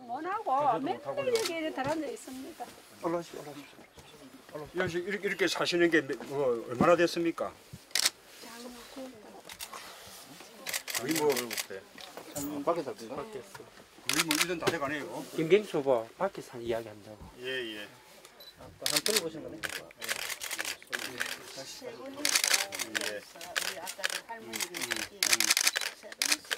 못하고 맨날 여기 들어앉아 있습니다. 올라오십시오. 이렇게 사시는 게 얼마나 됐습니까? 거의 뭐 밖에 살던가? 거의 뭐 1년 다 돼가네요. 김경수 후보 밖에서 이야기한다고. 예. 한 번 보신 거네. 세 분이서 우리 아까 그 할머니를 세 분씩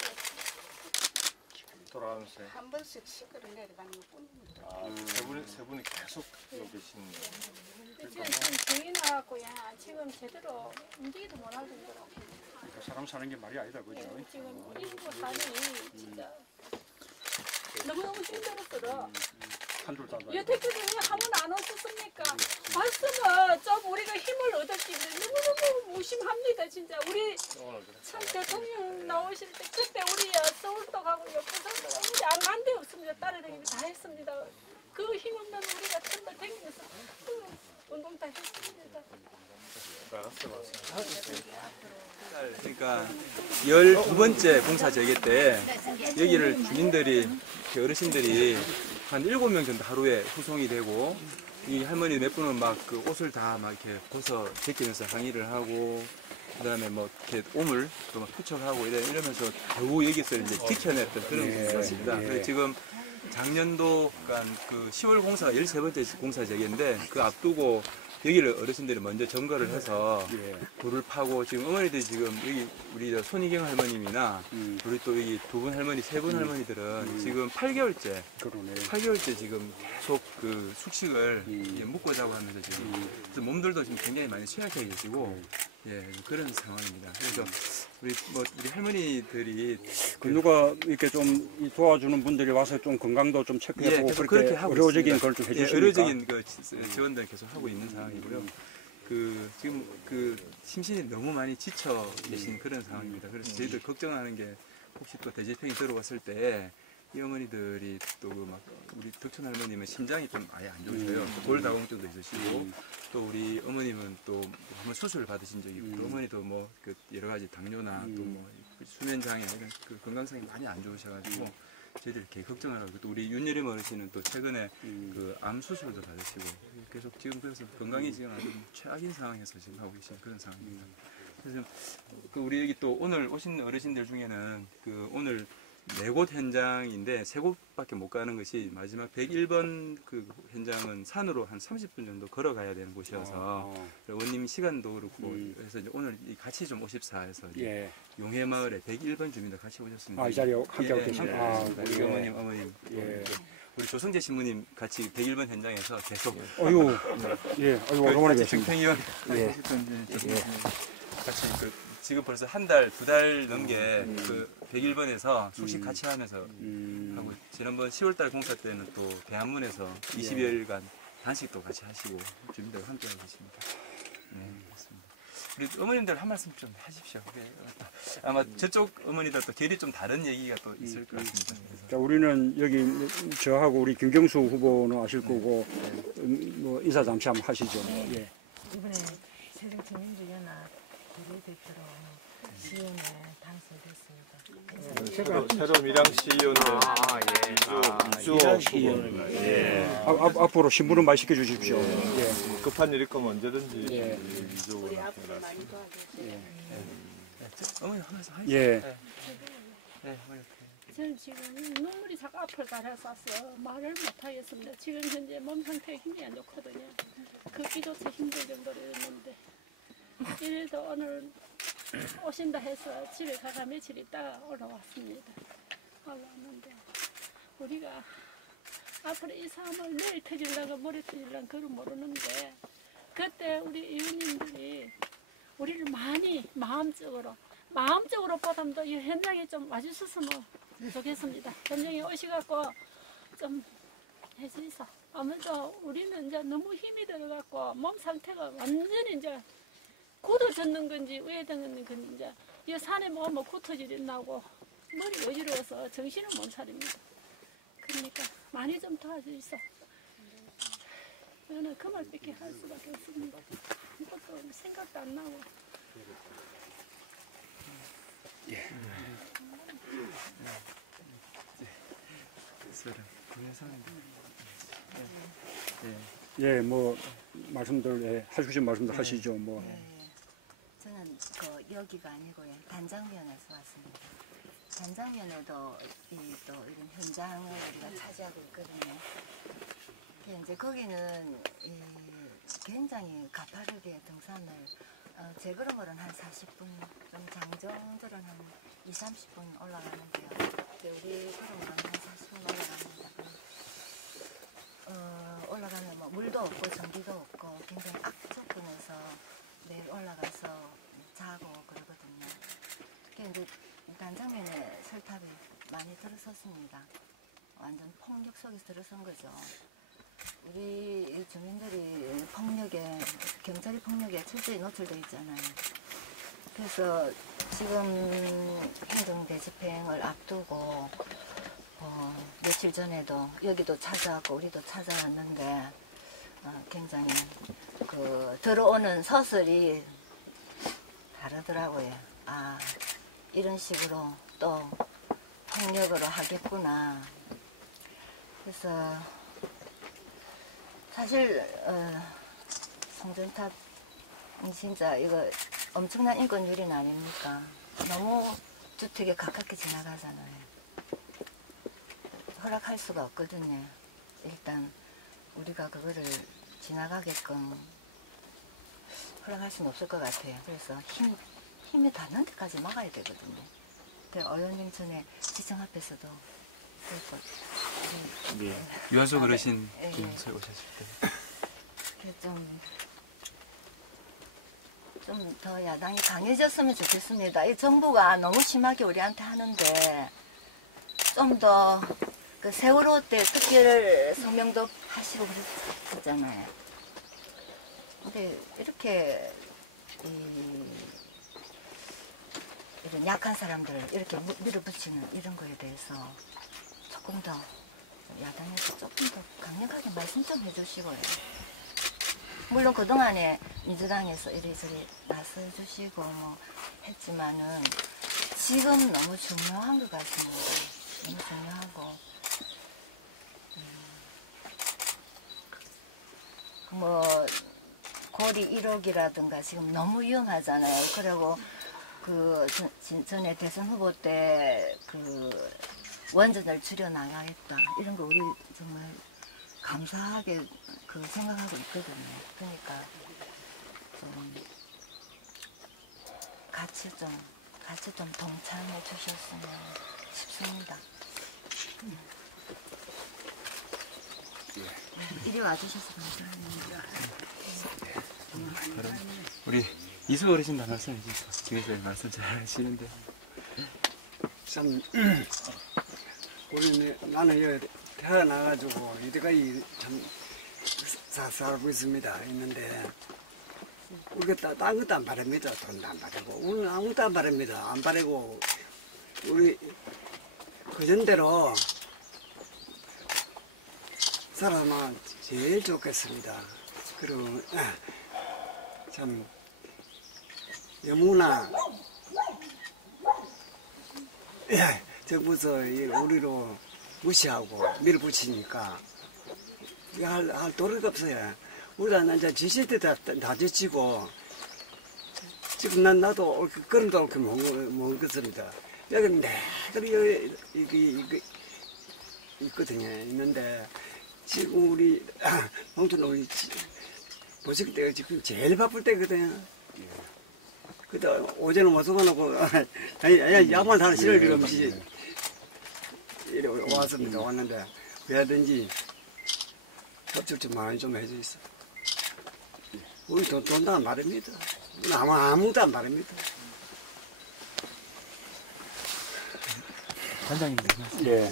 돌아가면서. 한 번씩 시끄러 내려가는 것뿐입니다. 세 분이 계속 여기 계시는 거예요. 지금 병이 나왔고 지금 제대로 움직이도 못할 정도로 사람 사는 게 말이 아니다, 그죠? 지금 우리 후보 사는 진짜 너무너무 힘들었어요. 한줄 따가. 여태까지 한 번 안 왔었습니까? 왔으면 좀 우리가 힘을 얻었지. 너무너무 무심합니다, 진짜. 우리 참 대통령 나오실 때 그때 우리 서울도 가고 부산도 가고 안 간 데 없습니다. 따라다니고 다 했습니다. 그 힘없는 우리가 천벌 댕기면서 운동 다 했습니다. 그러니까 12번째 봉사제개 때 여기를 주민들이 어르신들이 한 7명 정도 하루에 후송이 되고 이 할머니 몇 분은 막 그 옷을 다 막 이렇게 벗어 제끼면서 항의를 하고 그다음에 뭐 이렇게 오물 또 막 투척하고 이러면서 겨우 여기서 이제 지켜냈던 그런 공사였습니다. 그래서 지금 작년도 그러니까 그 10월 공사가 13번째 공사제개인데 그 앞두고 여기를 어르신들이 먼저 점거를 해서 돌을 파고 지금 어머니들이 지금 여기 우리 손희경 할머님이나 우리 또 여기 두 분 할머니, 세 분 할머니들은 지금 8개월째 지금 계속 그 숙식을 묵고 자고 하면서 지금 그래서 몸들도 지금 굉장히 많이 취약해 계시고 그런 상황입니다. 그래서 우리 할머니들이 누가 이렇게 좀 도와주는 분들이 와서 좀 건강도 좀 체크해보고 그렇게 의료적인 걸 좀 해주십니까? 의료적인 그 지원들 계속 하고 있는 상황이고요. 지금 심신이 너무 많이 지쳐 계신 그런 상황입니다. 그래서 저희들 걱정하는 게 혹시 또 대재평이 들어왔을 때 이 어머니들이 또 막 우리 덕천 할머님은 심장이 좀 아예 안 좋으셔요. 골다공증도 있으시고 또 우리 어머님은 또 한번 수술을 받으신 적이 있고 또 어머니도 뭐 그 여러 가지 당뇨나 또 뭐 수면 장애 이런 그 건강상이 많이 안 좋으셔가지고 저희들 이렇게 걱정을 하고 또 우리 윤여림 어르신은 또 최근에 그 암 수술도 받으시고 계속 지금 그래서 건강이 지금 아주 최악인 상황에서 지금 하고 계신 그런 상황입니다. 그래서 그 우리 여기 또 오늘 오신 어르신들 중에는 그 오늘 4곳 현장인데 3곳밖에 못 가는 것이 마지막 101번 그 현장은 산으로 한 30분 정도 걸어가야 되는 곳이어서 원님 시간도 그렇고 그래서 이제 오늘 같이 좀 오십사 해서 용해마을에 101번 주민들 같이 오셨습니다. 이 자리에 함께하고 계시네요. 우리 어머님. 우리 조성재 신부님 같이 101번 현장에서 계속 오랜만에 계십니다. 정평의원 같이 지금 벌써 한 달, 2달 넘게 그 101번에서 숙식 같이 하면서 하고 지난번 10월달 공사 때는 또 대한문에서 20여일간 단식도 같이 하시고 주민들과 함께하고 계십니다. 그렇습니다. 우리 어머님들 한 말씀 좀 하십시오. 아마 저쪽 어머니들도 결이 좀 다른 얘기가 또 있을 것 같습니다. 자, 우리는 여기 저하고 우리 김경수 후보는 아실 거고 뭐 인사 잠시 한번 하시죠. 이번에 새정치민주연합 비례대표로 시연에 당선됐습니다. 새로 밀양 시의원을 앞으로 신부름 많이 시켜주십시오. 급한 일일 거면 언제든지 이쪽으로 우리 앞으로 많이 도와주세요. 어머니 하면서 하시죠. 저는 지금 눈물이 자꾸 앞을 가려서 말을 못하겠습니다. 지금 현재 몸 상태가 힘이 안 좋거든요. 걷기조차 힘들 정도로 했는데 이래도 오늘 오신다 해서 집에 가가 며칠 있다가 올라왔습니다. 올라왔는데 우리가 앞으로 이 삶을 내일 터질란가 모레 터질란가 그건 모르는데 그때 우리 의원님들이 우리를 많이 마음적으로 보담도 이 현장에 좀 와주셨으면 좋겠습니다. 현장에 오셔갖고 좀 해주셔서 아무래도 우리는 이제 너무 힘이 들어갖고 몸 상태가 완전히 이제 굳어졌는 건지 우회되는 건지 이제 이 산에 뭐 굳어질이 나고 머리 어지러워서 정신을 못 차립니다. 그러니까 많이 좀 도와주셔서 저는 그 말밖에 할 수밖에 없습니다. 아무것도 생각도 안 나고. 동해상입니다. 예, 뭐 말씀들 하시고 싶은 말씀들 하시죠. 뭐. 네, 저는 여기가 아니고요. 단장면에서 왔습니다. 단장면에도 또 이런 현장을 우리가 차지하고 있거든요. 이제 거기는 굉장히 가파르게 등산을 제 걸음으로는 한 40분, 좀 장정들은 한 2, 30분 올라가는데요. 우리 걸음으로는 한 40분 올라갑니다. 올라가면 뭐 물도 없고 전기도 없고 굉장히 악조건에서 내일 올라가서 자고 그러거든요. 이제 단장면에 설탑이 많이 들어섰습니다. 완전 폭력 속에서 들어선 거죠. 우리 주민들이 경찰이 폭력에 철저히 노출되어 있잖아요. 그래서 지금 행정대집행을 앞두고 며칠 전에도 여기도 찾아왔고 우리도 찾아왔는데 굉장히 들어오는 서슬이 다르더라고요. 아, 이런 식으로 또 폭력으로 하겠구나. 그래서 사실 송전탑 진짜 이거 엄청난 인권 유린 아닙니까? 너무 주택에 가깝게 지나가잖아요. 허락할 수가 없거든요. 일단 우리가 그거를 지나가게끔 허락할 수는 없을 것 같아요. 그래서 힘이 닿는 데까지 막아야 되거든요. 의원님 전에 시청 앞에서도 유한수 어르신 오셨을 때. 좀 더 야당이 강해졌으면 좋겠습니다. 이 정부가 너무 심하게 우리한테 하는데 좀 더 세월호 때 특별 성명도 하시고 그랬잖아요. 근데 이렇게 이런 약한 사람들 이렇게 밀어붙이는 이런 거에 대해서 조금 더 야당에서 조금 더 강력하게 말씀 좀 해주시고요. 물론 그동안에 민주당에서 이리저리 나서주시고 뭐 했지만은 지금 너무 중요한 것 같습니다. 너무 중요하고 뭐 고리 1호기라든가 지금 너무 위험하잖아요. 그리고 전에 대선 후보 때 원전을 줄여나가겠다 이런 거 우리 정말 감사하게 생각하고 있거든요. 그러니까 같이 좀 동참해 주셨으면 싶습니다. 이리 와주셔서 감사합니다. 우리 이수 어르신도 말씀해 주세요. 집에서 말씀 잘 하시는데. 참 나는 여기 태어나가지고 이때까지 참 살고 있는데 우리가 딴 것도 안 바랍니다. 돈도 안 바라고 우리는 아무것도 안 바랍니다. 안 바라고 우리 그전대로 살아만 제일 좋겠습니다. 그리고 참 너무나 정부에서 우리로 무시하고 밀어붙이니까 할 도리가 없어요. 우리가 이제 지칠 때 다 지치고 지금 나도 걸음도 옳게 못 걷습니다. 여기 내가 이게 있거든요. 있는데 지금 우리 농촌 우리 보실 때가 지금 제일 바쁠 때거든요. 그때 오전에 못 써놓고 야만 하나 실을 리가 없지. 이래 왔습니다. 왔는데 왜든지 협조 좀 많이 좀 해주있어. 우리 돈도 안 바랍니다. 아무것도 안 바랍니다. 단장님. 예.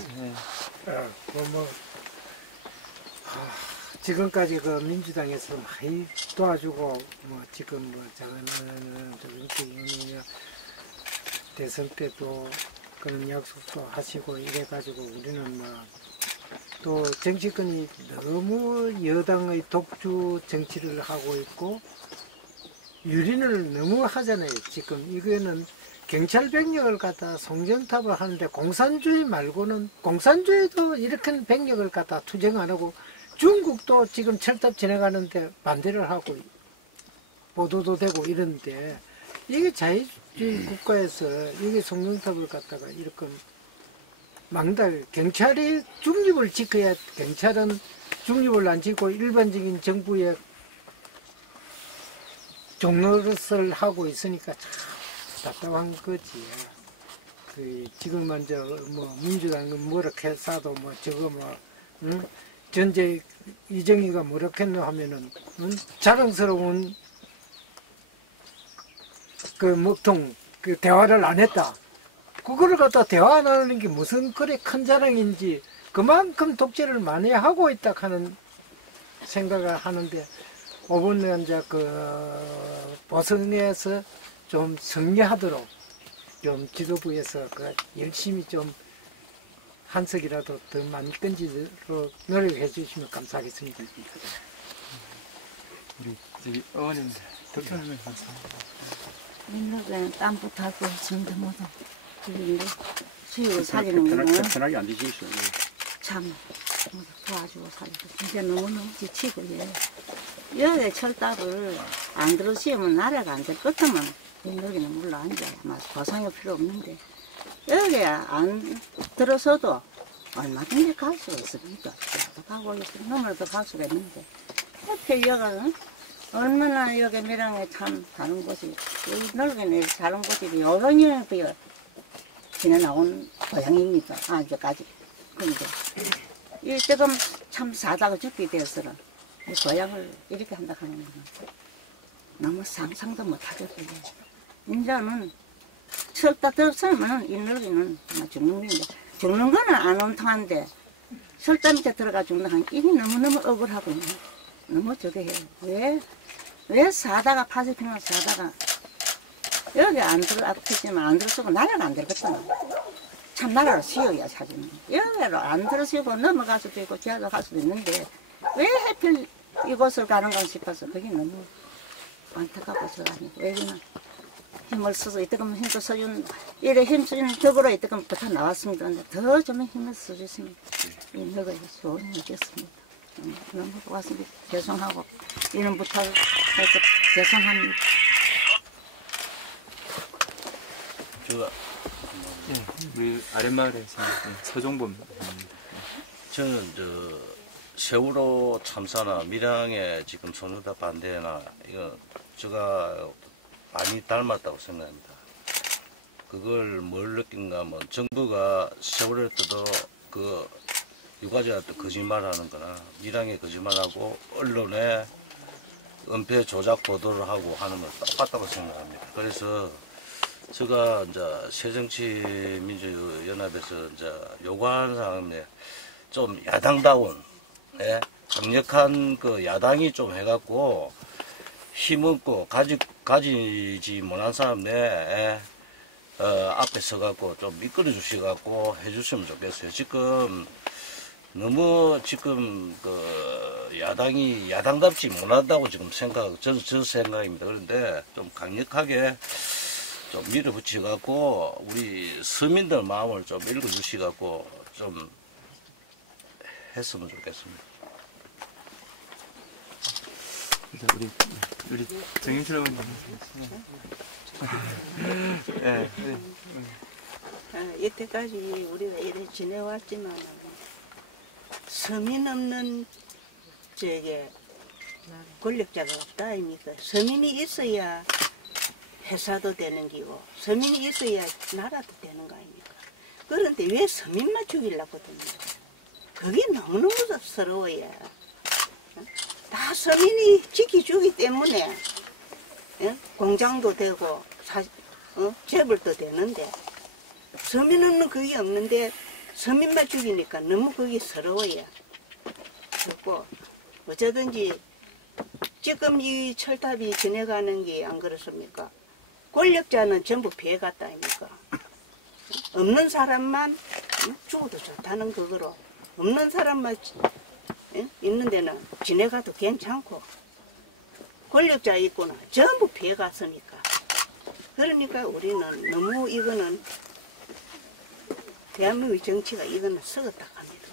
지금까지 민주당에서 많이 도와주고 지금 저는 대선 때도 그런 약속도 하시고 이래가지고 우리는 또 정치권이 너무 여당의 독주 정치를 하고 있고 유린을 너무 하잖아요. 지금 이거는 경찰 병력을 갖다 송정탑을 하는데 공산주의 말고는 공산주의도 이렇게 병력을 갖다 투쟁 안 하고 중국도 지금 철탑 지나가는데 반대를 하고 보도도 되고 이러는데 이게 자유주의 국가에서 이게 송정탑을 갖다가 이렇게 망달 경찰이 중립을 지켜야 경찰은 중립을 안 지키고 일반적인 정부의 종노릇을 하고 있으니까 참 답답한 거지. 지금은 뭐 민주당은 뭐렇게 해서도 뭐 저거 뭐 응? 전제 이정희가 뭐렇겠노 하면은 응? 자랑스러운 그 먹통 그 대화를 안 했다. 그거를 갖다 대화 안 하는 게 무슨 그래 큰 자랑인지 그만큼 독재를 많이 하고 있다 하는 생각을 하는데 이번에 이제 그 보선에서 좀 승리하도록 좀 지도부에서 그 열심히 좀 한석이라도 더 많이 던지도록 노력해 주시면 감사하겠습니다. 우리 어머님 덕분에 감사합니다. 민족은 땀부터 하고 지금도 모두 그런데 수육을 살리는 거는 편하게 안 드시겠어요. 참 도와주고 살리고 진짜 너무너무 지치고 여기 철답을 안 들어씌우면 나라가 안 될 것같으면 민족이는 물러앉아요. 보상이 필요 없는데 여기 안 들어서도 얼마든지 갈 수가 있습니다. 가고 너무나도 갈 수가 있는데 옆에 여기는 얼마나 여기 밀양에 참 다른 곳이 여기 넓게는 다른 곳이 요런이 지나나온 고향입니다. 아직까지. 그런데 지금 참 사다가 죽게 되어서는 이 고향을 이렇게 한다 하는 거는 너무 상상도 못하겠어요. 인자는 설딱 들어서면 이 넓이는 죽는 건데 죽는 거는 안 온통한데 설딱 밑에 들어가 죽는 건 이게 너무너무 억울하고 너무 저게 해요. 왜 사다가 파쇄평을 사다가 여기 안 들어 아프겠지만 안 들어서고 나라가 안 되겠잖아. 참 나라로 씌워야 사지는 여기로 안 들어서고 넘어갈 수도 있고 지하로 갈 수도 있는데 왜 하필 이곳을 가는 건 싶어서 그게 너무 안타깝고 저아니고 왜냐면 힘을 써서 이때까지 힘도 써준 이래 힘 쓰는 덕으로 이때까지부터 나왔습니다. 근데 더 좀 힘을 써주시면 이 너가 좋은 일이 있겠습니다. 너무 고맙습니다. 죄송하고 이런 부탁을 해서 죄송합니다. 우리 아랫마을에 서종범. 저는 세월호 참사나 밀양에 지금 송정탑 반대나 이거 제가 많이 닮았다고 생각합니다. 그걸 뭘 느낀가 하면 정부가 세월호 때도 그 유가족한테 거짓말하는 거나 밀양에 거짓말하고 언론에 은폐 조작 보도를 하고 하는 건 똑같다고 생각합니다. 그래서 제가 이제 새정치민주연합에서 이제 요구하는 사람에 좀 야당다운, 예? 강력한 그 야당이 좀 해갖고 힘없고 가지지 못한 사람 앞에 서갖고 좀 이끌어 주셔갖고 해주시면 좋겠어요. 지금 너무 지금 그 야당이 야당답지 못한다고 지금 저 생각입니다. 그런데 좀 강력하게 좀 밀어붙여갖고 우리 서민들 마음을 좀 읽어주시갖고 좀 했으면 좋겠습니다. 우리 정인철 어머님. 네. 이때까지 우리가 이래 지내왔지만 서민 없는 저게 권력자가 없다 아닙니까? 서민이 있어야 회사도 되는 기고 서민이 있어야 나라도 되는 거 아닙니까? 그런데 왜 서민만 죽이려고 듭니까? 그게 너무너무 서러워요. 다 서민이 지켜주기 때문에 공장도 되고 재벌도 되는데 서민은 그게 없는데 서민만 죽이니까 너무 그게 서러워요. 그리고 어쩌든지 지금 이 철탑이 지내가는 게 안 그렇습니까? 권력자는 전부 피해갔다 아닙니까? 없는 사람만 죽어도 좋다는 그거로 없는 사람만 있는 데는 지내가도 괜찮고 권력자 있고는 전부 피해갔으니까 그러니까 우리는 너무 이거는 대한민국 정치가 이거는 썩었다 합니다.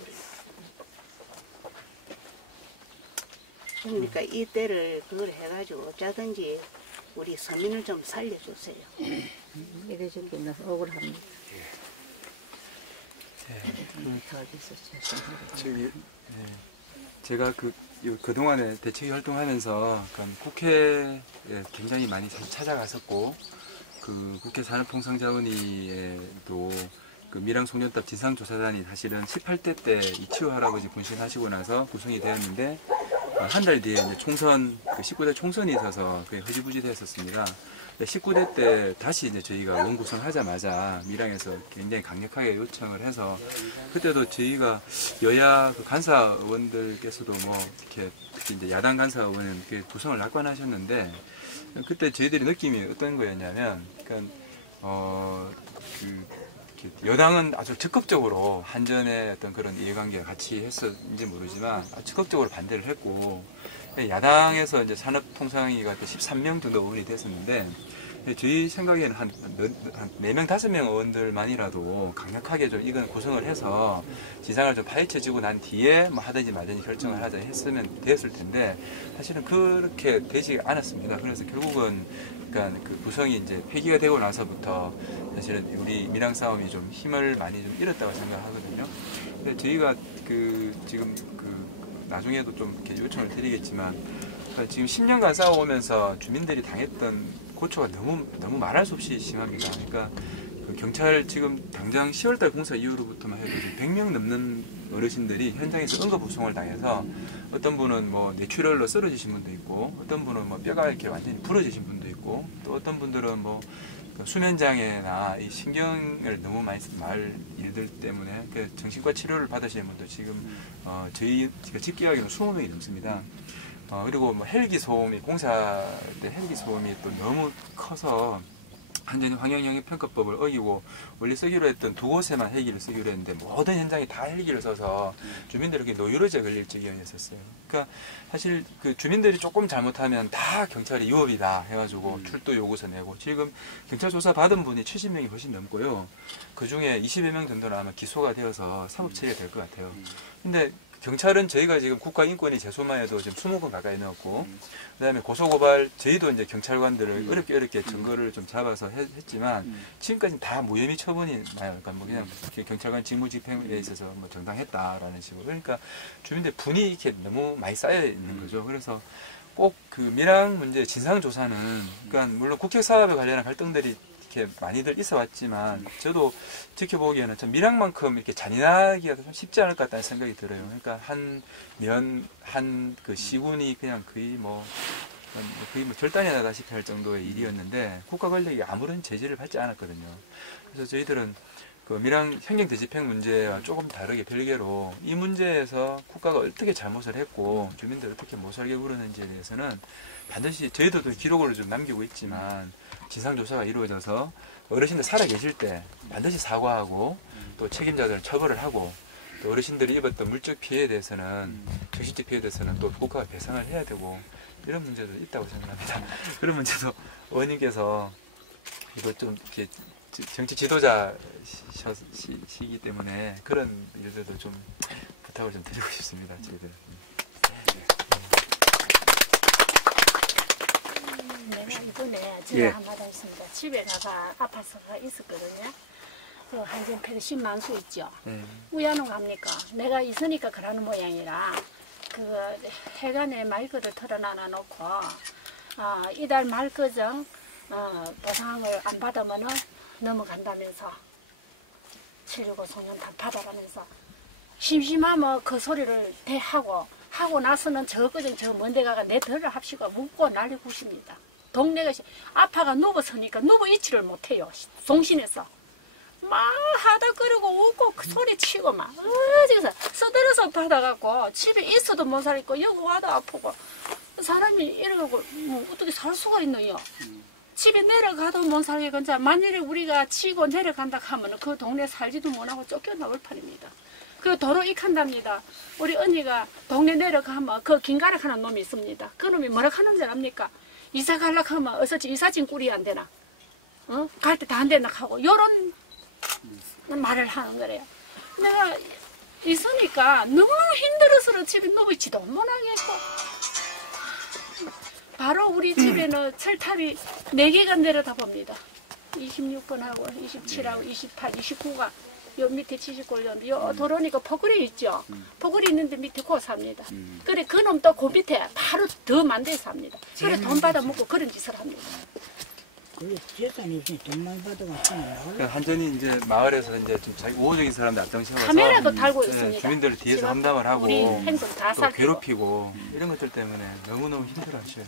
우리는. 그러니까 이때를 그걸 해가지고 어쩌든지 우리 서민을 좀 살려주세요. 이래 죽기는 억울합니다. 저기 제가 그동안에 대책위 활동하면서 국회에 굉장히 많이 찾아갔었고 그 국회 산업통상자원위에도 그 밀양송년탑 진상조사단이 사실은 18대 때 이치호 할아버지 분신하시고 나서 구성이 되었는데 한 달 뒤에 이제 총선, 그 19대 총선이 있어서 그게 흐지부지됐었습니다. 19대 때 다시 이제 저희가 원구성하자마자 밀양에서 굉장히 강력하게 요청을 해서 그때도 저희가 여야 그 간사 의원들께서도 뭐 이렇게 특히 이제 야당 간사 의원은 구성을 낙관하셨는데 그때 저희들이 느낌이 어떤 거였냐면 여당은 아주 적극적으로 한전의 어떤 그런 이해관계와 같이 했었는지 모르지만 적극적으로 반대를 했고 야당에서 이제 산업통상위가 13명 정도 의원이 됐었는데 저희 생각에는 한 4명, 5명 의원들만이라도 강력하게 좀 이건 구성을 해서 지상을 좀 파헤쳐지고 난 뒤에 뭐 하든지 말든지 결정을 하자 했으면 됐을 텐데 사실은 그렇게 되지 않았습니다. 그래서 결국은 그러니까 그 구성이 이제 폐기가 되고 나서부터 사실은 우리 밀양 싸움이 좀 힘을 많이 좀 잃었다고 생각하거든요. 근데 저희가 지금 나중에도 좀 이렇게 요청을 드리겠지만 지금 10년간 싸워오면서 주민들이 당했던 고초가 너무 말할 수 없이 심합니다. 그러니까 경찰 지금 당장 10월달 공사 이후로부터만 해도 100명 넘는 어르신들이 현장에서 응급후송을 당해서 어떤 분은 뭐 뇌출혈로 쓰러지신 분도 있고 어떤 분은 뭐 뼈가 이렇게 완전히 부러지신 분도 있고 또 어떤 분들은 뭐 수면장애나 이 신경을 너무 많이 말 일들 때문에 정신과 치료를 받으시는 분도 지금 제가 집계하기로는 20명이 넘습니다. 그리고 뭐 헬기 소음이 공사 때 헬기 소음이 또 너무 커서 한전이 환경영향평가법을 어기고 원래 쓰기로 했던 2곳에만 헬기를 쓰기로 했는데 모든 현장에 다 헬기를 써서 주민들에게 노이로제 걸릴 지경이었었어요. 그러니까 사실 그 주민들이 조금 잘못하면 다 경찰이 유업이다 해가지고 출도 요구서 내고 지금 경찰 조사 받은 분이 70명이 훨씬 넘고요. 그 중에 20여 명 정도는 아마 기소가 되어서 사법 처리가 될 것 같아요. 근데 경찰은 저희가 지금 국가인권위 제소만 해도 지금 20건 가까이 넣었고, 그 다음에 고소고발, 저희도 이제 경찰관들을 어렵게 증거를 좀 잡아서 했지만, 지금까지는 다 무혐의 처분이 나요. 그러니까 뭐 그냥 경찰관 직무집행에 있어서 뭐 정당했다라는 식으로. 그러니까 주민들 분이 이렇게 너무 많이 쌓여 있는 거죠. 그래서 꼭 그 밀양 문제 진상조사는, 그러니까 물론 국회 사업에 관련한 갈등들이 이렇게 많이들 있어 왔지만 저도 지켜보기에는 참 밀양만큼 이렇게 잔인하기가 좀 쉽지 않을 것 같다는 생각이 들어요. 그러니까 한 그 시군이 그냥 거의 뭐 절단이 나다시피 할 정도의 일이었는데 국가 권력이 아무런 제재를 받지 않았거든요. 그래서 저희들은 그 밀양 행정대집행 문제와 조금 다르게 별개로 이 문제에서 국가가 어떻게 잘못을 했고 주민들 어떻게 못 살게 굴었는지에 대해서는 반드시 저희들도 기록을 좀 남기고 있지만 진상조사가 이루어져서 어르신들 살아계실 때 반드시 사과하고 또 책임자들을 처벌을 하고 또 어르신들이 입었던 물적 피해에 대해서는 정신적 피해에 대해서는 또 국가가 배상을 해야 되고 이런 문제도 있다고 생각합니다. 그런 문제도 의원님께서 이거 좀 이렇게 정치 지도자시기 때문에 그런 일들도 좀 부탁을 좀 드리고 싶습니다. 저희들. 내가 이번에 전화 한마디 했습니다. 집에 가가 아파서가 있었거든요. 그 한전 패드 10만 수 있죠. 우야는 갑니까? 내가 있으니까 그러는 모양이라 그 해관에 마이크를 털어놔 놓고 이달 말거정 보상을 안 받으면은 넘어간다면서 7.19 송년탑 받아라면서 심심하면 그 소리를 대하고 하고 나서는 저거정 저 먼데 가가 내 덜을 합시고 묻고 난리 굿입니다. 동네가 아파가 누워서니까 누워 있지를 못해요. 송신해서 막 하다거리고 웃고 그 소리 치고 막 어디서 쓰들어서 받아갖고 집에 있어도 못 살고 여기 와도 아프고 사람이 이래갖고 뭐 어떻게 살 수가 있노요. 집에 내려가도 못 살게 건자 만일에 우리가 치고 내려간다 하면 그 동네 살지도 못하고 쫓겨나올 판입니다. 그 도로 익한답니다. 우리 언니가 동네 내려가면 그 긴가락 하는 놈이 있습니다. 그 놈이 뭐라 하는 줄 압니까? 이사 가려고 하면 어서 이사진 꿀이 안 되나? 갈 때 다 안 된다 하고 요런 말을 하는 거래요. 내가 있으니까 너무 힘들어서 집에 누워있지도 못하겠고 바로 우리 집에는 철탑이 4개가 내려다봅니다. 26번하고 27하고 28, 29가 요 밑에 79요 요 도로니까 포글이 있죠. 포글이 있는데 밑에 고 삽니다. 그래 그놈 또 그 밑에 바로 더 만대 삽니다. 그래 돈 받아 먹고 그런 짓을 합니다. 재산이 돈 많이 받아가지고 한전이 이제 마을에서 이제 좀 자기 우호적인 사람들 앞장서서 카메라도 달고 있습니다. 주민들을 뒤에서 함담을 하고 우리 행동 다 또 살피고. 괴롭히고 이런 것들 때문에 너무너무 힘들어하셔요.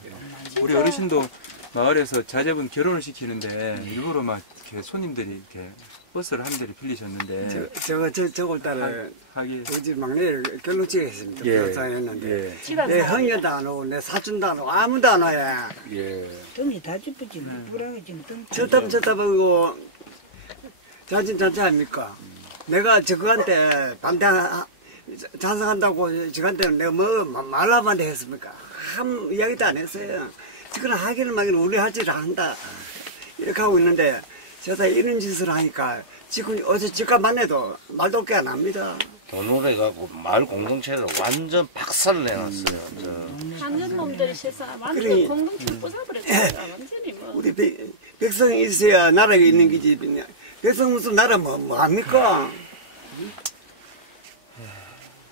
우리 어르신도 마을에서 자제분 결혼을 시키는데 일부러 막 이렇게 손님들이 이렇게 버스를 한 대를 빌리셨는데 저걸 따라 하기 우리 집 막내를 결혼식에 했습니다. 예. 결혼식했는데 집안 내 사람. 형님도 안 오고 내 사촌도 안 오고 아무도 안 와요. 등이 다 짚어지 불안해 지금 등 저답하고 자진자체 합니까? 내가 저한테 반대 찬성한다고 저한테 내가 뭐 말라반대 했습니까? 한 이야기도 안 했어요. 지금 하기는 마기는 우리 할 짓을 한다 이렇게 하고 있는데 제가 이런 짓을 하니까 지금 어제 집값 만나도 말도 없게 안 합니다. 돈으로 해갖고 마을 공동체를 완전 박살을 내놨어요. 한전 놈들이 세상 완전 그래. 공동체 부숴버렸어요. 완전히 뭐. 우리 백성이 있어야 나라가 있는 거지. 백성 무슨 나라 뭐 합니까?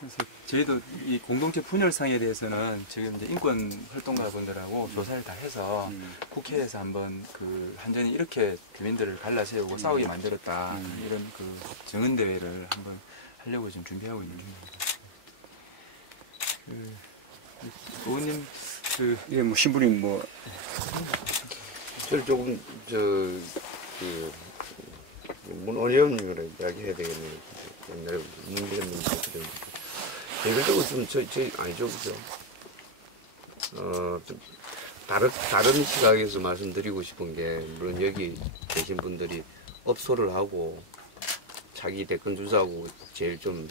그래서 저희도 이 공동체 분열상에 대해서는 지금 이제 인권 활동가분들하고 조사를 다 해서 국회에서 한번 그 한전이 이렇게 주민들을 갈라세우고 싸우게 만들었다 이런 그 정은 대회를 한번 하려고 지금 준비하고 있는 중입니다. 의원님 예, 뭐 신부님 뭐 저를 조금 문의원님이랑 이야기해야 되겠네요. 옛날에 문의원님 드렸는데 개별적으로 좀 저희 아니죠, 그죠? 좀 다른 시각에서 말씀드리고 싶은 게 물론 여기 계신 분들이 업소를 하고 자기 대권 주자하고 제일 좀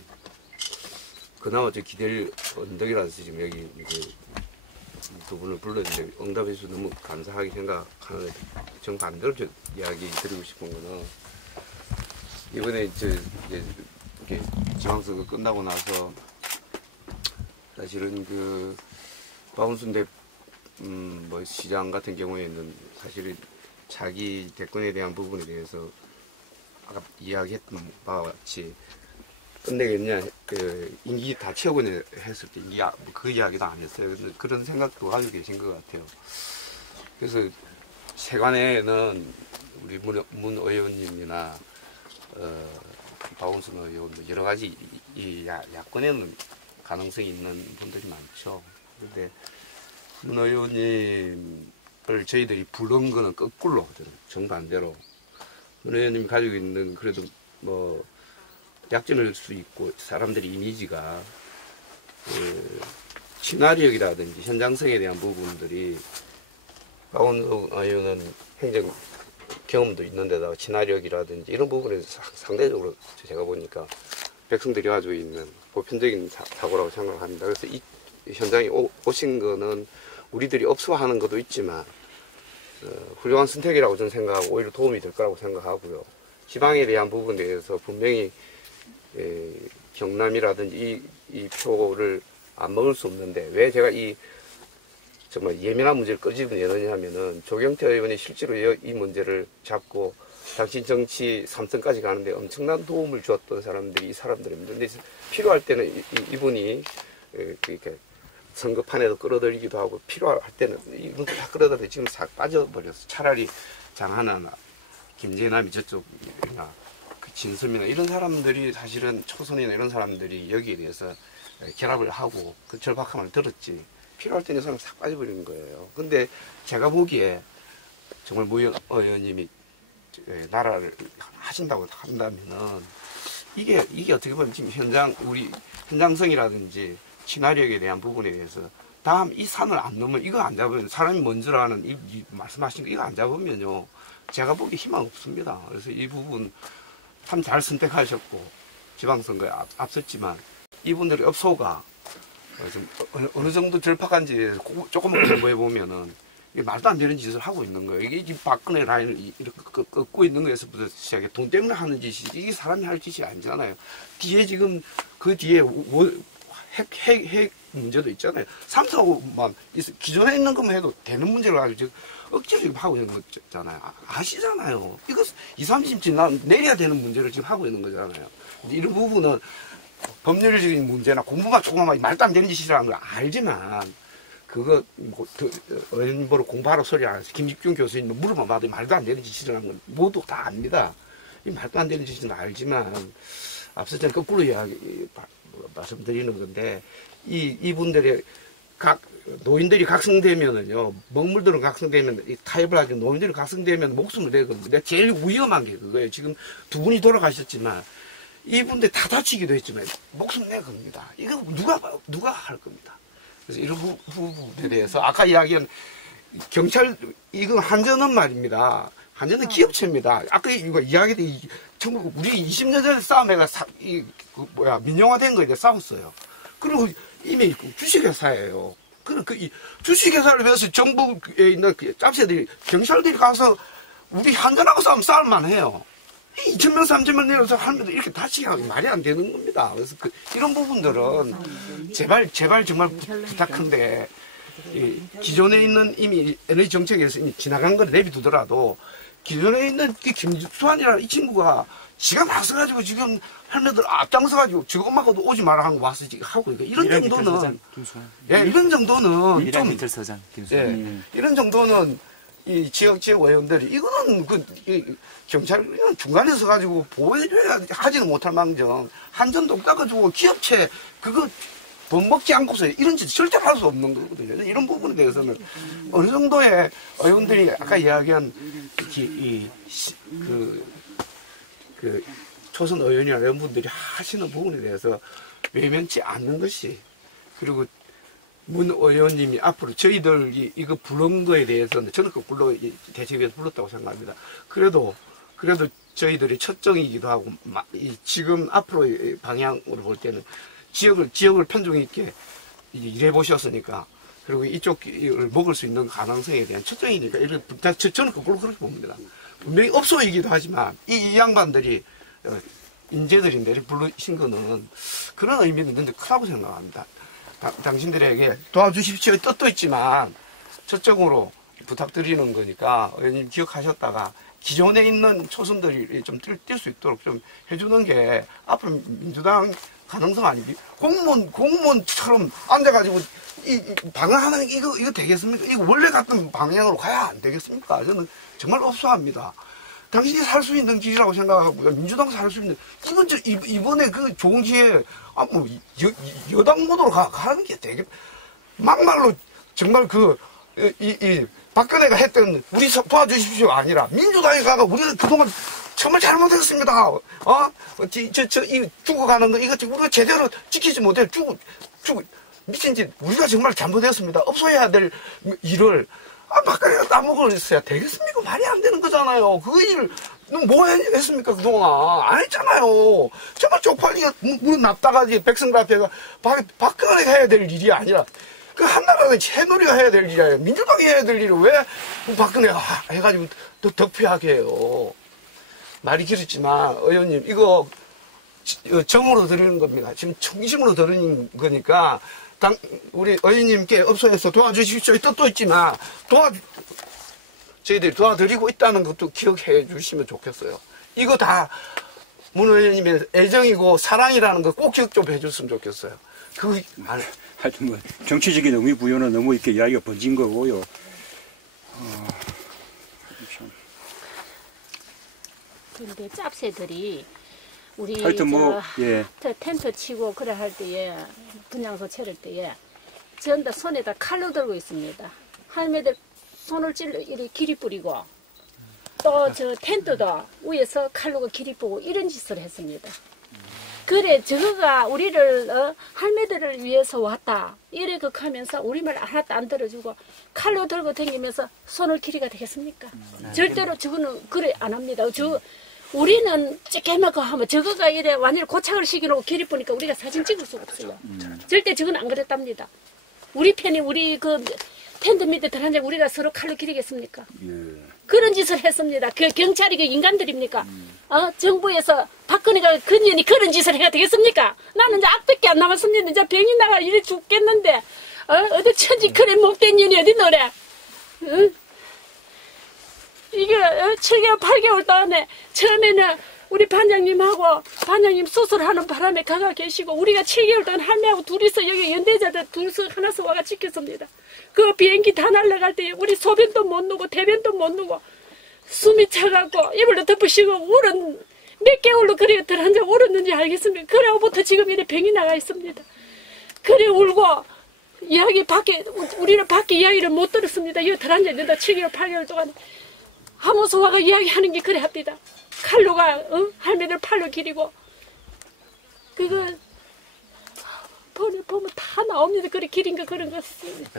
그나마 저 기댈 언덕이라서 지금 여기 이제 두 분을 불렀는데 응답해서 너무 감사하게 생각하는데 정반대로 저 이야기 드리고 싶은 거는 이번에 이제 이렇게 지방선거 끝나고 나서 사실은 그 박원순 뭐 시장 같은 경우에는 사실은 자기 대권에 대한 부분에 대해서 아까 이야기했던 바와 같이 끝내겠냐, 임기 다 채우겠냐 했을 때 그 이야기도 안 했어요. 그런 생각도 하고 계신 것 같아요. 그래서 세관에는 우리 문 의원님이나 박원순 의원 여러 가지 이 야권에는 가능성이 있는 분들이 많죠. 그런데 문 의원님을 저희들이 부른 거는 거꾸로 정반대로 문 의원님이 가지고 있는 그래도 뭐 약점일 수 있고 사람들의 이미지가 친화력이라든지 현장성에 대한 부분들이 박원순 의원은 행정 경험도 있는데다가 친화력이라든지 이런 부분에서 상대적으로 제가 보니까 백성들이 가지고 있는 보편적인 사고라고 생각합니다. 그래서 이 현장에 오신 거는 우리들이 업소하는 것도 있지만 훌륭한 선택이라고 저는 생각하고 오히려 도움이 될 거라고 생각하고요. 지방에 대한 부분에 대해서 분명히 경남이라든지 이 표를 안 먹을 수 없는데 왜 제가 이 정말 예민한 문제를 끄집어내느냐 하면은 조경태 의원이 실제로 이 문제를 잡고 당신 정치 3선까지 가는데 엄청난 도움을 주었던 사람들이 이 사람들입니다. 근데 필요할 때는 이분이 이렇게 선거판에도 끌어들이기도 하고 필요할 때는 이분들 다 끌어들여 지금 싹 빠져버렸어. 차라리 장하나나 김재남이 저쪽이나 그 진섬이나 이런 사람들이 사실은 초선이나 이런 사람들이 여기에 대해서 결합을 하고 그 절박함을 들었지. 필요할 때는 사람 싹 빠져버리는 거예요. 근데 제가 보기에 정말 문 의원님이 나라를 하신다고 한다면은 이게 어떻게 보면 지금 우리 현장성이라든지 친화력에 대한 부분에 대해서 다음 이 산을 안 넘으면 이거 안 잡으면 사람이 먼저라는 이 말씀하신 거 이거 안 잡으면요 제가 보기 희망 없습니다. 그래서 이 부분 참 잘 선택하셨고 지방선거에 앞섰지만 이분들의 업소가 좀 어느 정도 절박한지 조금만 공부해 보면은 말도 안 되는 짓을 하고 있는 거예요. 이게 지금 박근혜 라인을 이렇게 꺾고 있는 거에서부터 시작해 돈 때문에 하는 짓이지 이게 사람이 할 짓이 아니잖아요. 뒤에 지금 그 뒤에 핵 문제도 있잖아요. 3, 4, 5만 기존에 있는 것만 해도 되는 문제를 가지고 지금 억지로 지금 하고 있는 거잖아요. 아시잖아요. 이거 20, 30 지나면 내려야 되는 문제를 지금 하고 있는 거잖아요. 이런 부분은 법률적인 문제나 공부만 조금만 말도 안 되는 짓이라는 걸 알지만 그거 의원 보러 공부하러 소리 안 해서 김집균 교수님 물어봐도 말도 안 되는 짓이라는 건 모두 다 압니다. 이 말도 안 되는 짓은 알지만 앞서 저는 거꾸로 말씀드리는 건데 이분들의 노인들이 각성되면은요, 먹물들은 각성되면, 타협을 하죠. 노인들이 각성되면 목숨을 내거든요. 제일 위험한 게 그거예요. 지금 두 분이 돌아가셨지만, 이분들 다 다치기도 했지만, 목숨 내 겁니다. 이거 누가 할 겁니다. 그래서 이런 부분에 대해서, 아까 이야기한 경찰, 이건 한전은 말입니다. 한전은 기업체입니다. 아까 이거 이야기했던 전국, 우리 20년 전에 싸움에가 민영화된 거에 싸웠어요. 그리고 이미 주식회사예요. 이 주식회사를 위해서 정부에 있는 짭새들이, 경찰들이 가서 우리 한전하고 싸울만 해요. 2,000명, 3,000명 내려서 하면서 이렇게 다치게 하면 말이 안 되는 겁니다. 그래서 이런 부분들은 제발 정말 부탁한데, 기존에 있는 이미 에너지 정책에서 이미 지나간 걸 내비두더라도, 기존에 있는 김수환이라는 이 친구가 지가 나서가지고 지금 할매들 앞장서가지고 저것만고도 오지 마라 하고 와서 지금 하고 이런 정도는 이런 정도는 좀 이런 정도는 이 지역 의원들이 이거는 경찰 중간에 서가지고 보호해줘야 하지는 못할 망정 한전도 깎아주고 기업체 그거 돈 먹지 않고서 이런 짓 절대로 할 수 없는 거거든요. 이런 부분에 대해서는 어느 정도의 의원들이 아까 이야기한 초선 의원이나 의원분들이 하시는 부분에 대해서 외면치 않는 것이, 그리고 문 의원님이 앞으로 저희들이 이거 부른 거에 대해서는 저는 거꾸로 대책위에서 불렀다고 생각합니다. 그래도 저희들이 첫정이기도 하고 지금 앞으로 방향으로 볼 때는 지역을 편중 있게 일해 보셨으니까, 그리고 이쪽을 먹을 수 있는 가능성에 대한 첫정이니까 저는 거꾸로 그렇게 봅니다. 분명히 업소이기도 하지만 이 양반들이 인재들인데 부르신 거는 그런 의미는 있는데 크다고 생각합니다. 당신들에게 도와주십시오의 뜻도 있지만 저쪽으로 부탁드리는 거니까 의원님 기억하셨다가 기존에 있는 초선들이 좀 뛸 수 있도록 좀 해주는 게 앞으로 민주당 가능성 아닙니까? 공무원처럼 앉아가지고 방어하는 이거 되겠습니까? 이거 원래 같은 방향으로 가야 안 되겠습니까? 저는 정말 없어합니다. 당신이 살 수 있는 길이라고 생각하고요. 민주당 살 수 있는, 이번에 그 좋은 기회에, 여당 모드로 가는 게 되게, 막말로, 정말 박근혜가 했던, 우리 도와주십시오 아니라, 민주당에 가가 우리가 그동안 정말 잘못했습니다. 죽어가는 거, 이거 우리가 제대로 지키지 못해. 미친 짓, 우리가 정말 잘못했습니다. 없어야 될 일을, 박근혜가 따먹을 했어야 되겠습니까? 말이 안 되는 거잖아요. 그 일을, 뭐 했습니까? 그동안. 안 했잖아요. 정말 쪽팔리가, 물은 납다가, 백성들 앞에가, 박근혜가 해야 될 일이 아니라, 한나라는 새누리가 해야 될 일이에요. 민주당이 해야 될 일을 왜 박근혜가 해가지고 더 덕피하게 해요. 말이 길었지만, 의원님, 이거, 정으로 드리는 겁니다. 지금 청심으로 드리는 거니까, 우리 의원님께 업소에서 도와주십시오. 뜻도 있지만, 저희들이 도와드리고 있다는 것도 기억해 주시면 좋겠어요. 이거 다, 문 의원님의 애정이고 사랑이라는 거 꼭 기억 좀 해줬으면 좋겠어요. 하여튼 정치적인 의미 부여는 너무 이렇게 이야기가 번진 거고요. 근데 짭새들이 우리 하여튼 텐트 치고 그래 할 때에 분향소 차릴 때에 전부 손에다 칼로 들고 있습니다. 할매들 손을 찔러 이리 길이 뿌리고 또 저 텐트도 위에서 칼로 길이 뿌고 이런 짓을 했습니다. 그래 저거가 우리를 할매들을 위해서 왔다 이래 극하면서 우리 말 하나도 안 들어주고 칼로 들고 다니면서 손을 길이가 되겠습니까? 절대로 저거는 그래 안 합니다. 우리는 찌개만거 하면 저거가 이래 완전히 고착을 시켜놓고 길이 뿌니까 우리가 사진 찍을 수가 없어요. 절대 저건 안 그랬답니다. 우리 편이 우리 텐트 밑에 들어앉아 우리가 서로 칼로 기르겠습니까? 예. 그런 짓을 했습니다. 그 경찰이 그 인간들입니까? 정부에서 박근혜가 근연이 그런 짓을 해야 되겠습니까? 나는 이제 악밖에 안 남았습니다. 이제 병이 나가 이래 죽겠는데 어디 천지 그래 못된 년이 어디 노래? 이게 7개월 8개월 동안에 처음에는 우리 반장님하고 반장님 수술하는 바람에 가가 계시고 우리가 7개월 동안 할매하고 둘이서 여기 연대자들 둘서 하나서 와가 지켰습니다. 그 비행기 다 날아갈 때 우리 소변도 못 누고 대변도 못 누고 숨이 차갖고 이불로 덮으시고 울은 몇 개월로 그래 들어앉아 울었는지 알겠습니까? 그래부터 지금 이래 병이 나가 있습니다. 그래 울고 이야기 밖에 우리는 밖에 이야기를 못 들었습니다. 여기 들어앉아 있는데 7개월 8개월 동안 하면서 와가 이야기하는 게 그래 합니다. 칼로가 할매들 팔로 기리고 그거 보면 다 나옵니다. 그래 기린 거 그런 거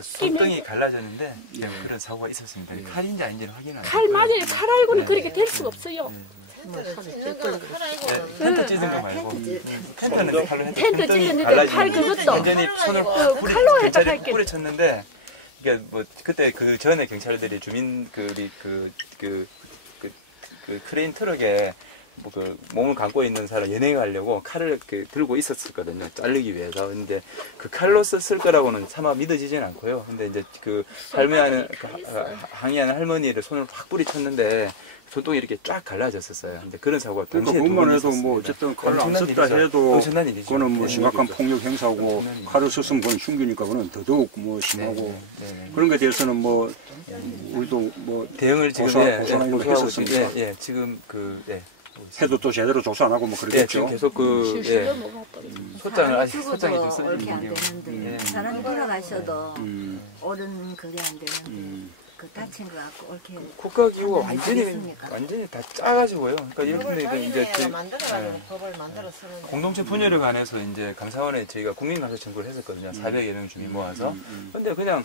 손등이 갈라졌는데 그런 사고가 있었습니다. 칼인지 아닌지는 확인을 칼 맞아요. 칼 알고는 그렇게 될 수가 없어요. 텐트 찢은 거 말고 텐트는 칼로 했는데 텐트 찢었는데 칼 그것도 완전히 손을 칼로 했다 경찰이 할게. 뿌리 쳤는데 이게 뭐 그때 그 전에 경찰들이 주민 그 크레인 트럭에 뭐 그 몸을 감고 있는 사람 연행을 하려고 칼을 이렇게 들고 있었거든요. 자르기 위해서. 근데 그 칼로 썼을 거라고는 차마 믿어지진 않고요. 근데 이제 그 할매하는 항의하는 할머니를 손을 확 뿌리쳤는데 손등이 이렇게 쫙 갈라졌었어요. 근데 그런 사고가 그러니까 동시에 그것만 두 해도 번 뭐 있었습니다. 어쨌든 칼을 안 엄청난 썼다 일이죠. 해도 엄청난 일이죠. 그거는 뭐 네, 심각한 네. 폭력 행사고 칼을 썼으면 그건 흉기니까 그거는 더더욱 뭐 심하고 그런 거에 대해서는 뭐 우리도 뭐 대응을 지금 고소나 이런 거 했었습니까? 지금 해도 또 제대로 조사 안 하고 뭐 지금 그러겠죠. 계속 소장을 아직 소장이 좀 써지는 그렇게 안 중이에요. 되는데 사람이 돌아가셔도 옳은 그게 안 되는데 그 다친 거 갖고 옳게 국가기구가 되겠습니까? 완전히 다 짜가지고요. 그러니까 이런 데 이제 법을 만들어 쓰는 공동체 분열에 관해서 이제 감사원에 저희가 국민감사 청구를 했었거든요. 400여 명 주민 모아서. 근데 그냥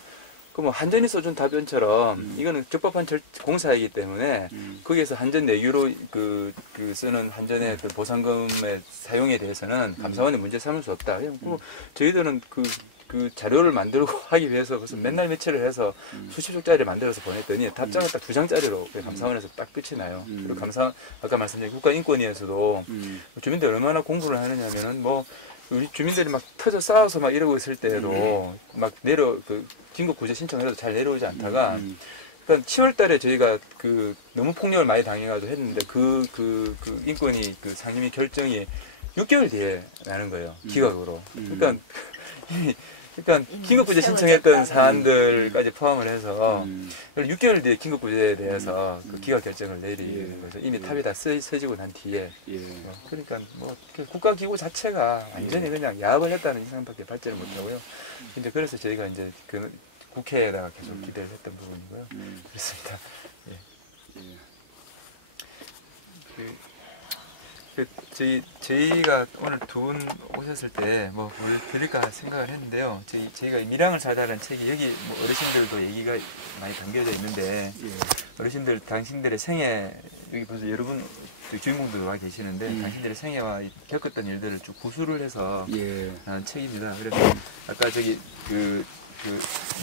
그 뭐 한전이 써준 답변처럼 이거는 적법한 공사이기 때문에 거기에서 한전 내유로 그 쓰는 한전의 그 보상금의 사용에 대해서는 감사원에 문제 삼을 수 없다. 그리고 저희들은 그 자료를 만들고 하기 위해서 무슨 맨날 며칠을 해서 수십 쪽짜리 만들어서 보냈더니 답장을 딱 2장짜리로 감사원에서 딱 끝이 나요. 그리고 아까 말씀드린 국가인권위에서도 주민들이 얼마나 공부를 하느냐면은 뭐 우리 주민들이 막 터져 싸워서 막 이러고 있을 때에도 막 긴급 구제 신청해도 잘 내려오지 않다가 그러니까 10월 달에 저희가 너무 폭력을 많이 당해가지고 했는데 그 인권위 그 상임위 결정이 6개월 뒤에 나는 거예요. 기각으로. 그러니까 긴급구제 신청했던 사안들까지 포함을 해서 6개월 뒤에 긴급구제에 대해서 그 기각 결정을 내리는 거죠. 이미 탑이 다 써지고 난 뒤에. 그러니까 뭐 국가기구 자체가 완전히 그냥 야합을 했다는 인상밖에 발전을 못하고요. 근데 그래서 저희가 이제 그 국회에다가 계속 기대를 했던 부분이고요. 그렇습니다. 저희가 오늘 두 분 오셨을 때 뭐 뭘 드릴까 생각을 했는데요. 저희가 밀양을 살다라는 책이 여기 뭐 어르신들도 얘기가 많이 담겨져 있는데 어르신들 당신들의 생애 여기 벌써 여러분 주인공들 와 계시는데 당신들의 생애와 겪었던 일들을 쭉 구술을 해서 하는 책입니다. 그래서 아까 저기 그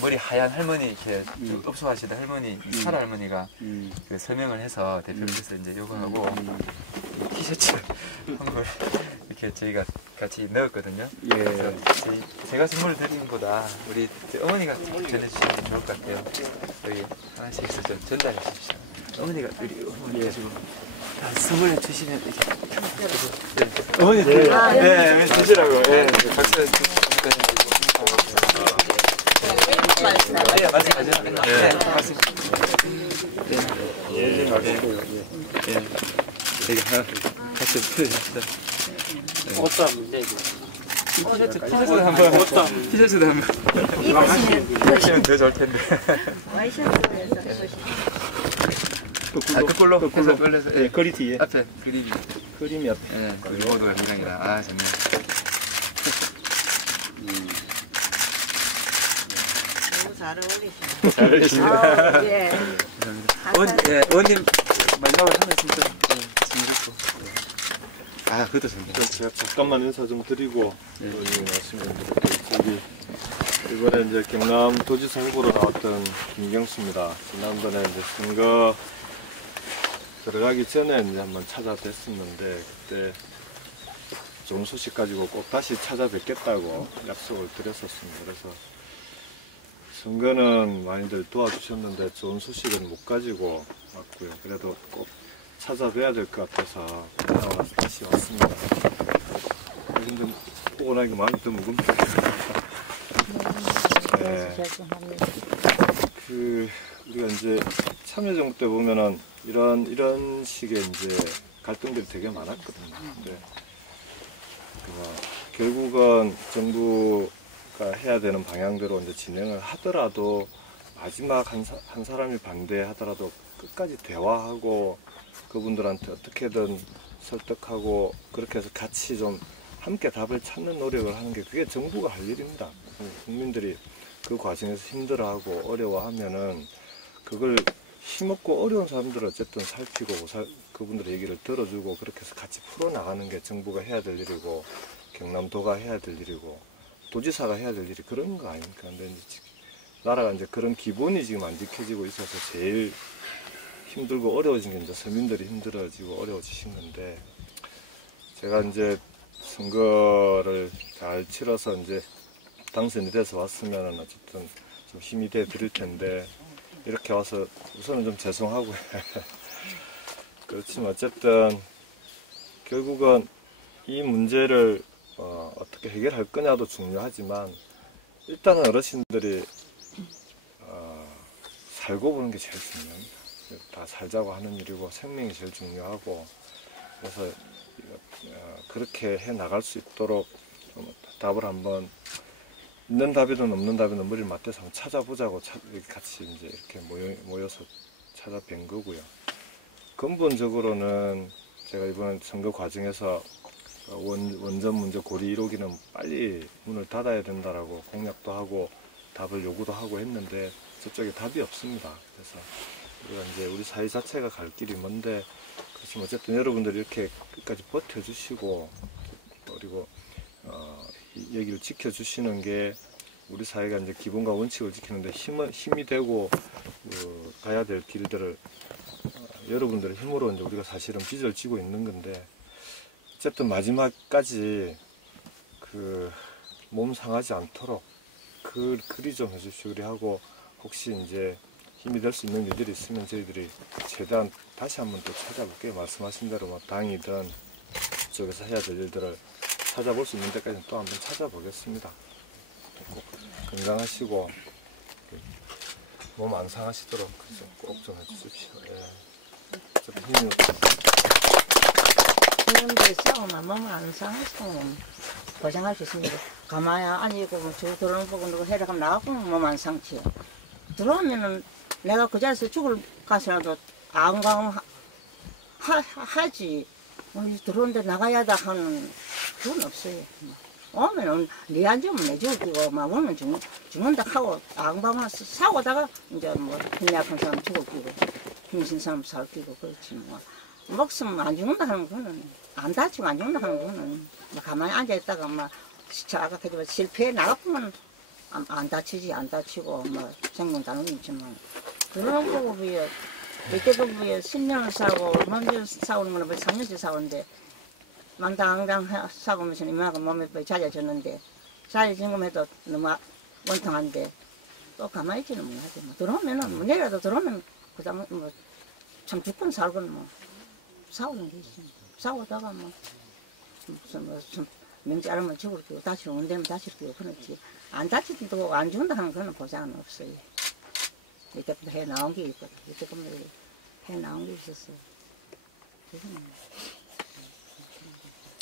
머리 하얀 할머니 이렇게 읍소하시던 할머니 사라 할머니가 그 서명을 해서 대표님께서 이제 요구하고 티셔츠 한 걸 이렇게 저희가 같이 넣었거든요. 그래서 제가 선물을 드리는 것보다 우리 어머니가 전해주시면 좋을 것 같아요. 여기 하나씩 해서 좀 전달해 주십시오. 어머니가 우리 어머니 가지고 다 선물해 주시면 이렇게 어머니 드시라고 박수 잠깐 말씀하죠. 되게 하나 같이 풀어줍시다. 옷도 한번 내고. 티셔츠도 한번. 티셔츠도 한번. 입으시면 더 좋을 텐데. 와이셔츠에서 해보시죠. 거꾸로 해서 거리 뒤에 앞에 그림이. 그림이 앞에. 리모드가 굉장히다. 아 좋네. 잘 어울리시네. 잘 어울리십니다. 예. 감사합니다. 의원님 마지막으로 하면 진짜 재밌고. 아, 그것도 좋네. 제가 잠깐만 인사 좀 드리고 말씀 좀 드릴게요. 이번에 이제 경남 도지사 후보로 나왔던 김경수입니다. 지난번에 이제 선거 들어가기 전에 이제 한번 찾아뵀었는데 그때 좋은 소식 가지고 꼭 다시 찾아뵙겠다고 약속을 드렸었습니다. 그래서 선거는 많이들 도와주셨는데 좋은 소식은 못 가지고 왔고요. 그래도 꼭 찾아뵈야 될 것 같아서 나와서 다시 왔습니다. 근데 보고 나니까 마음이 더 무겁네요. 네. 우리가 이제 참여정부 때 보면은 이런 식의 이제 갈등들이 되게 많았거든요. 근데 결국은 정부가 해야 되는 방향대로 이제 진행을 하더라도 마지막 한 사람이 반대하더라도 끝까지 대화하고 그분들한테 어떻게든 설득하고 그렇게 해서 같이 좀 함께 답을 찾는 노력을 하는 게 그게 정부가 할 일입니다. 국민들이 그 과정에서 힘들어하고 어려워하면은 그걸 힘없고 어려운 사람들을 어쨌든 살피고 그분들의 얘기를 들어주고 그렇게 해서 같이 풀어나가는 게 정부가 해야 될 일이고 경남도가 해야 될 일이고 도지사가 해야 될 일이 그런 거 아닙니까? 근데 이제 나라가 이제 그런 기본이 지금 안 지켜지고 있어서 제일 힘들고 어려워진 게 이제 서민들이 힘들어지고 어려워지신 건데 제가 이제 선거를 잘 치러서 이제 당선이 돼서 왔으면은 어쨌든 좀 힘이 돼 드릴 텐데 이렇게 와서 우선은 좀 죄송하고요. 그렇지만 어쨌든 결국은 이 문제를 어떻게 해결할 거냐도 중요하지만 일단은 어르신들이 살고 보는 게 제일 중요합니다. 다 살자고 하는 일이고 생명이 제일 중요하고 그래서 그렇게 해 나갈 수 있도록 좀 답을 한번 있는 답이든 없는 답이든 머리를 맞대서 한번 찾아보자고 같이 이제 이렇게 모여서 찾아뵌 거고요. 근본적으로는 제가 이번 선거 과정에서 원전 문제 고리 1호기는 빨리 문을 닫아야 된다라고 공약도 하고 답을 요구도 하고 했는데 저쪽에 답이 없습니다. 그래서 우리가 이제 우리 사회 자체가 갈 길이 먼데 그렇지만 어쨌든 여러분들이 이렇게 끝까지 버텨주시고 그리고 이 얘기를 지켜주시는 게 우리 사회가 이제 기본과 원칙을 지키는데 힘이 되고 가야 될 길들을 여러분들의 힘으로 이제 우리가 사실은 빚을 지고 있는 건데 어쨌든 마지막까지 몸 상하지 않도록 그리 좀 해주십시오. 우리하고 혹시 이제 힘이 될 수 있는 일들이 있으면 저희들이 최대한 다시 한번 또 찾아볼게요. 말씀하신 대로 뭐 당이든 그쪽에서 해야 될 일들을 찾아볼 수 있는 데까지는 또 한번 찾아보겠습니다. 꼭 건강하시고 몸 안 상하시도록 꼭 좀 해주십시오. 예. 좀 힘이 이놈들 싸우면 몸을 안 상해서 보장할 수 있습니다. 가만히 아니고 저 들어오는 보고 누구 해라 하면 나가보면 몸 안 상치요. 들어오면은 내가 그 자리에서 죽을 가서라도 아웅가웅 하지. 들어오는데 나가야 다 하는 그건 없어요. 오면은 네 앉으면 내 죽을 막 오면 죽는다 하고 아웅가웅 사고다가 이제 뭐 힘 약한 사람 죽을 끼고 힘신 사람 살 끼고 그렇지 뭐. 목숨 안 죽는다 하는 거는 안 다치고 안 죽는다 하는 거는 뭐 가만히 앉아있다가 막 아까 그지만 실패해 나가보면 안 다치지 안 다치고 뭐 생명 다루는 있지만 그런 거고 비해 이때도 비해 10년을 살고 먼저 싸우는 거는 3년째 싸우는데 만당당 싸우면서 이만큼 몸에 잦아졌는데 잦아진 것에도 너무 원통한데 또 가만히 있지는 못하지 뭐 들어오면은 뭐 내려도 들어오면 그 다음에 뭐 참 죽건 살건 뭐 싸우는 게 있습니다. 싸우다가 뭐 무슨 명지 않으면 죽을 끼고 다시 오는데면 다시 끼고 그렇지 안 다치도 안 죽는다 하는 그런 보장은 없어요. 이때부터 해 나온 게 있거든. 이때부터 해 나온 게 있었어요.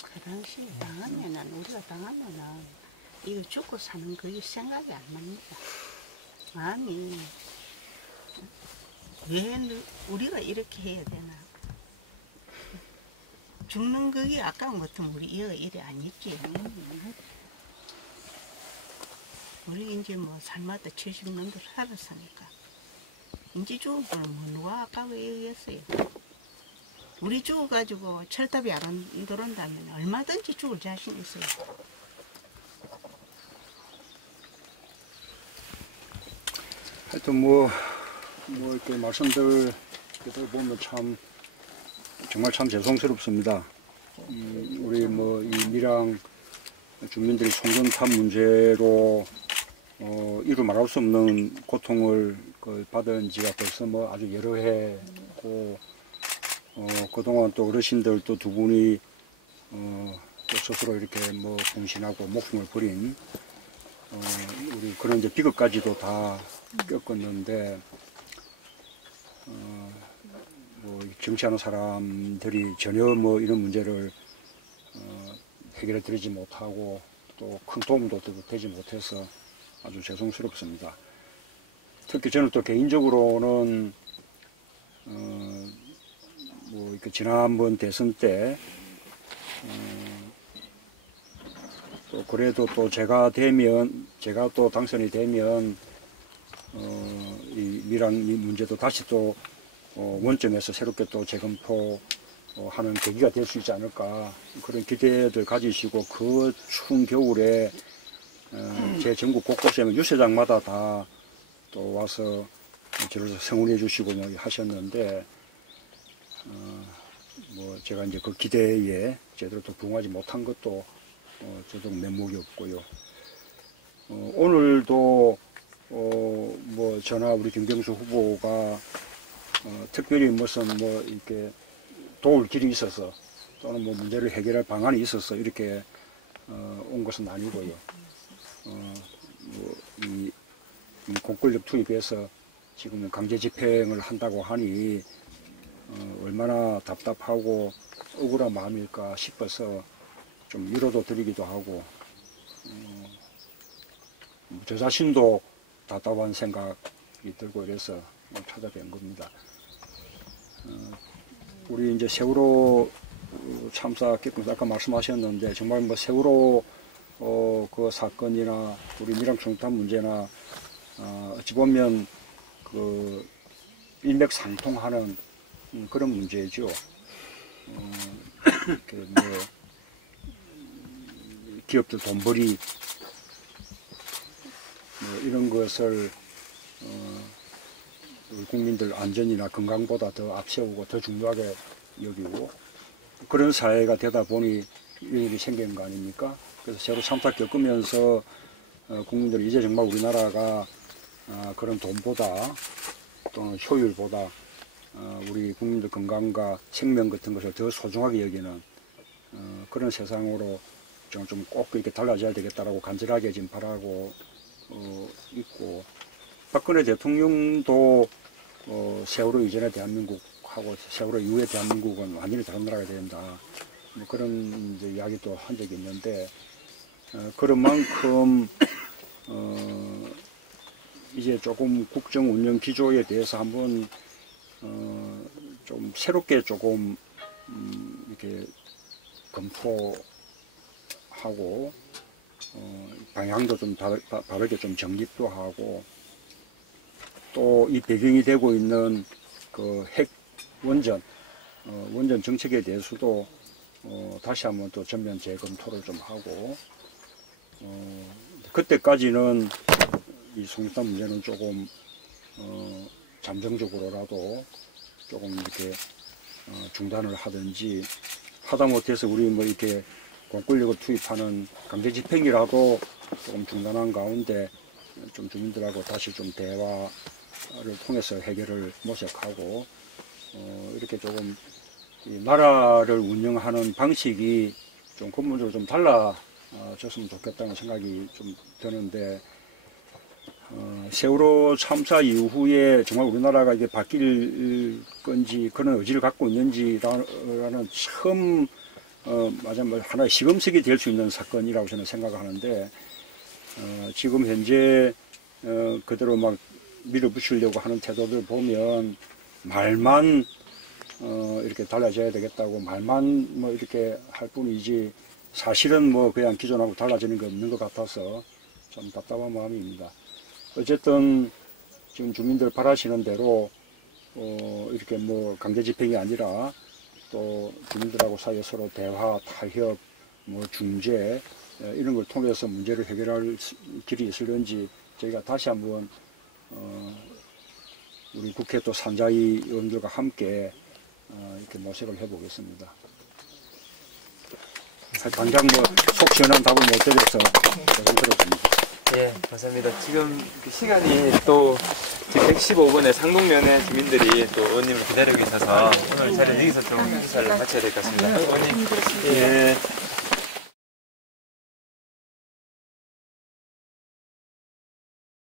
그 당시 당하면은 우리가 당하면은 이거 죽고 사는 그게 생각이 안 납니다. 마음이 왜 우리가 이렇게 해야 되나? 죽는 그게 아까운 것 같으면 우리 이거 이래 아니지. 우리 이제 뭐 삶았다 70년도 살았으니까 이제 죽은 거는 뭐 누가 아까워 얘기했어요. 우리 죽어가지고 철탑이 안 들어온다면 얼마든지 죽을 자신 있어요. 하여튼 뭐 이렇게 말씀들 보면 정말 참 죄송스럽습니다. 우리 이 밀양 주민들이 송전탑 문제로 이루 말할 수 없는 고통을 받은 지가 벌써 아주 여러 해고, 그동안 또 어르신들 또 두 분이 또 스스로 이렇게 분신하고 목숨을 버린 우리 그런 이제 비극까지도 다 겪었는데, 정치하는 사람들이 전혀 이런 문제를 해결해 드리지 못하고 또 큰 도움도 되지 못해서 아주 죄송스럽습니다. 특히 저는 또 개인적으로는 이렇게 지난번 대선 때 또 그래도 또 제가 또 당선이 되면 이 밀양 이 문제도 다시 또 원점에서 새롭게 또 재검토하는 계기가 될 수 있지 않을까, 그런 기대들 가지시고 그 추운 겨울에 제 전국 곳곳에 유세장마다 다 또 와서 저를 성원해 주시고 하셨는데, 제가 이제 그 기대에 제대로 또 부응하지 못한 것도 저도 면목이 없고요. 오늘도 저나 우리 김경수 후보가 특별히 무슨 이렇게 도울 길이 있어서 또는 문제를 해결할 방안이 있어서 이렇게 온 것은 아니고요. 이 공권력 투입해서 지금 강제 집행을 한다고 하니 얼마나 답답하고 억울한 마음일까 싶어서 좀 위로도 드리기도 하고, 저 자신도 답답한 생각이 들고 이래서 찾아뵌 겁니다. 우리 이제 세월호 참사 겪으면서 아까 말씀하셨는데, 정말 세월호 그 사건이나 우리 밀양 송전탑 문제나 어찌 보면 일맥상통하는 그런 문제죠. 기업들 돈벌이 이런 것을 국민들 안전이나 건강보다 더 앞세우고 더 중요하게 여기고, 그런 사회가 되다 보니 이런 일이 생기는 거 아닙니까? 그래서 새로 참사 겪으면서 국민들이 이제 정말 우리나라가 그런 돈보다 또는 효율보다 우리 국민들 건강과 생명 같은 것을 더 소중하게 여기는 그런 세상으로 좀 꼭 이렇게 달라져야 되겠다라고 간절하게 지금 바라고 있고, 박근혜 대통령도 세월호 이전의 대한민국하고 세월호 이후의 대한민국은 완전히 다른 나라가 된다, 그런 이제 이야기도 한 적이 있는데, 그런 만큼 이제 조금 국정 운영 기조에 대해서 한번 좀 새롭게 조금 이렇게 검토하고 방향도 좀 다르게 좀 정립도 하고, 또 이 배경이 되고 있는 그 핵 원전 정책에 대해서도 다시 한번 또 전면 재검토를 좀 하고, 그때까지는 이 송전탑 문제는 조금 잠정적으로라도 조금 이렇게 중단을 하든지, 하다못해서 우리 이렇게 공권력을 투입하는 강제 집행이라도 조금 중단한 가운데 좀 주민들하고 다시 좀 대화를 통해서 해결을 모색하고, 이렇게 조금 이 나라를 운영하는 방식이 좀 근본적으로 좀 달라졌으면 좋겠다는 생각이 좀 드는데, 세월호 참사 이후에 정말 우리나라가 이게 바뀔 건지 그런 의지를 갖고 있는지라는 처음 하나의 시금석이 될 수 있는 사건이라고 저는 생각하는데, 지금 현재 그대로 밀어붙이려고 하는 태도들 보면 말만 이렇게 달라져야 되겠다고 말만 이렇게 할 뿐이지, 사실은 그냥 기존하고 달라지는 게 없는 것 같아서 좀 답답한 마음입니다. 어쨌든 지금 주민들 바라시는 대로 이렇게 강제 집행이 아니라 또 주민들하고 사이에 서로 대화, 타협, 중재 이런 걸 통해서 문제를 해결할 길이 있을런지 저희가 다시 한번 우리 국회 또 산자위 의원들과 함께 이렇게 모색을 해보겠습니다. 당장 뭐 속 시원한 답을 못 드려서 조금 그렇습니다. 예, 감사합니다. 지금 그 시간이 또 지금 115번의 상동면의 주민들이 또 의원님을 기다리고 있어서 오늘 자리를 여기서 좀 인사를 마쳐야 될 것 같습니다. 의원님, 예.